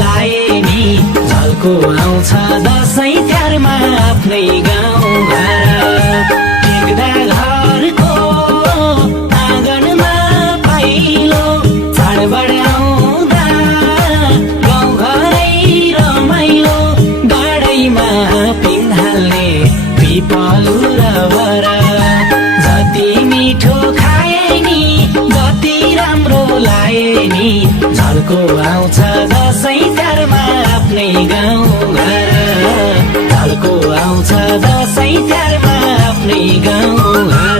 लाए नि झल्को आउँछ दशैं तिहारमा आफ्नै गाउँ घर टेक्दा घरको आँगनमा पाइलो चाडबाड आउँदा गाउँघरै रमाइलो गाडैमा पिङ्हाल्ने पिपलु र बर जति मिठो खाए नि जति राम्रो लाए नि झल्को आउँछ दशैं तिहारमा आफ्नै गाउँ घर झल्को आउँछ दशैं तिहारमा आफ्नै गाउँ घर